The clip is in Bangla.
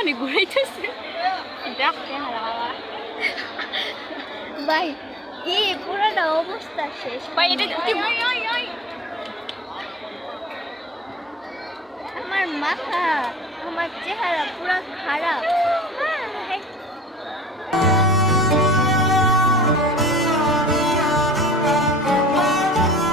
অনেক ঘুরাইতেছে দেখতে হারা ভাই কি পুরোটা অবস্থা শেষ ভাই এটা কি আমার মাথা আমার চেহারা পুরো খারাপ